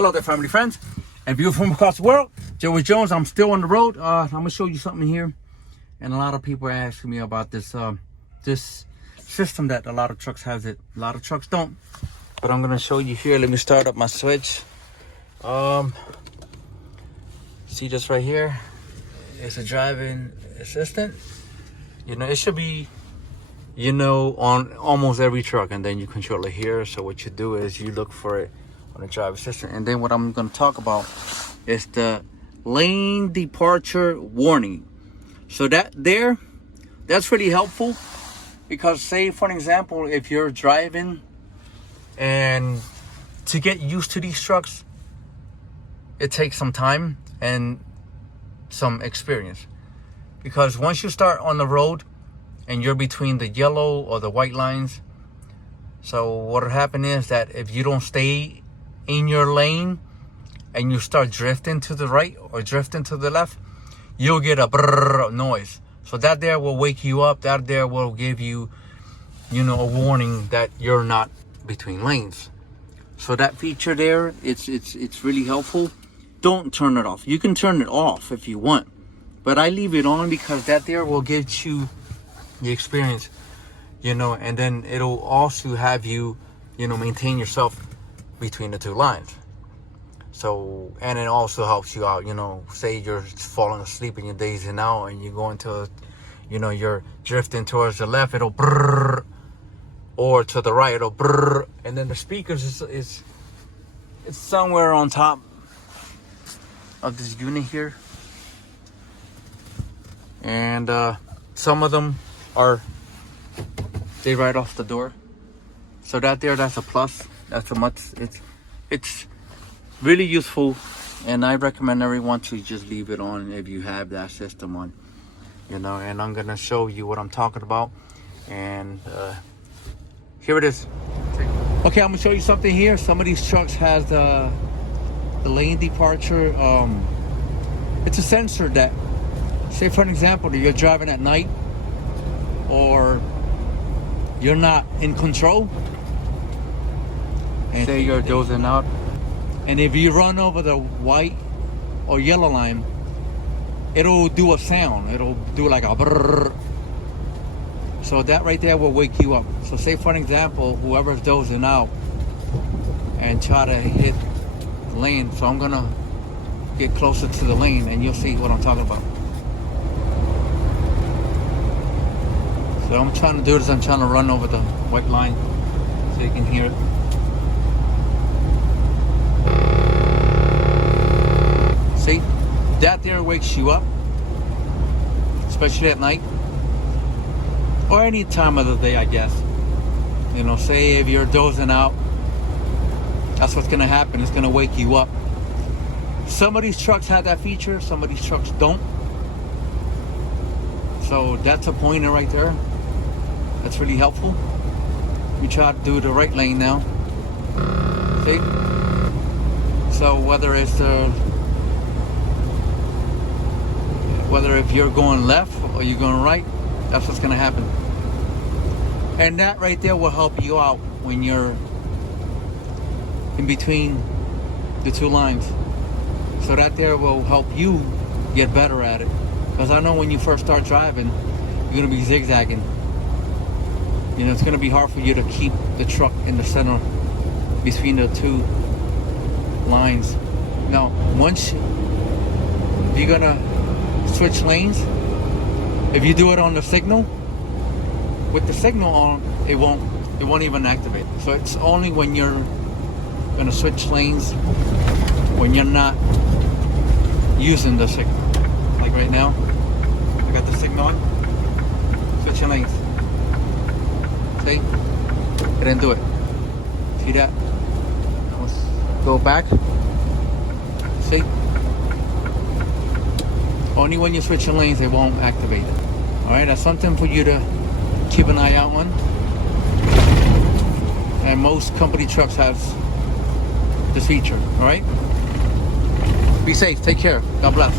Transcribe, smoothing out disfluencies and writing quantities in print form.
Hello there, family, friends, and viewers from across the world. Joey Jones. I'm still on the road. I'm gonna show you something here, and a lot of people are asking me about this this system that a lot of trucks has. It a lot of trucks don't, but I'm gonna show you here. Let me start up my switch. See this right here? It's a driving assistant. You know, it should be, you know, on almost every truck, and then you control it here. So what you do is you look for it on the driver assistant, and then what I'm going to talk about is the lane departure warning. So that's really helpful, because say for an example, if you're driving, and to get used to these trucks, it takes some time and some experience, because once you start on the road and you're between the yellow or the white lines, so what will happen is that if you don't stay in your lane and you start drifting to the right or drifting to the left, you'll get a brrr noise. So that there will wake you up. That there will give you, you know, a warning that you're not between lanes. So that feature there, it's really helpful. Don't turn it off. You can turn it off if you want, but I leave it on because that there will give you the experience, you know, and then it'll also have you, you know, maintain yourself between the two lines. So, and it also helps you out, you know, say you're falling asleep and you're dazing out and you're going to, you know, you're drifting towards the left, it'll brrr, or to the right, it'll brrr, and then the speakers is it's somewhere on top of this unit here, and some of them are, they right off the door. So that's a plus. That's a much, it's really useful, and I recommend everyone to just leave it on if you have that system on, you know. And I'm gonna show you what I'm talking about, and here it is. Okay, I'm gonna show you something here. Some of these trucks has the lane departure. It's a sensor that, say for an example, you're driving at night or you're not in control, and say you're dozing out, and if you run over the white or yellow line, it'll do a sound. It'll do like a brrr. So that right there will wake you up. So say for an example, whoever's dozing out and try to hit the lane. So I'm gonna get closer to the lane and you'll see what I'm talking about. So I'm trying to do this, I'm trying to run over the white line so you can hear it. See, that there wakes you up, especially at night or any time of the day, I guess. You know, say if you're dozing out, that's what's gonna happen. It's gonna wake you up. Some of these trucks have that feature, some of these trucks don't. So that's a pointer right there. That's really helpful. We try to do the right lane now. See? So whether if you're going left or you're going right, that's what's gonna happen. And that right there will help you out when you're in between the two lines. So that there will help you get better at it. Because I know when you first start driving, you're gonna be zigzagging. You know, it's gonna be hard for you to keep the truck in the center between the two lines. Now, once you're gonna switch lanes, if you do it on the signal, with the signal on, it won't even activate. So it's only when you're gonna switch lanes when you're not using the signal. Like right now, I got the signal on, switching lanes. See? I didn't do it. See that? Let's go back. See? Only when you switch your lanes, it won't activate it. Alright, that's something for you to keep an eye out on. And most company trucks have this feature. Alright? Be safe. Take care. God bless.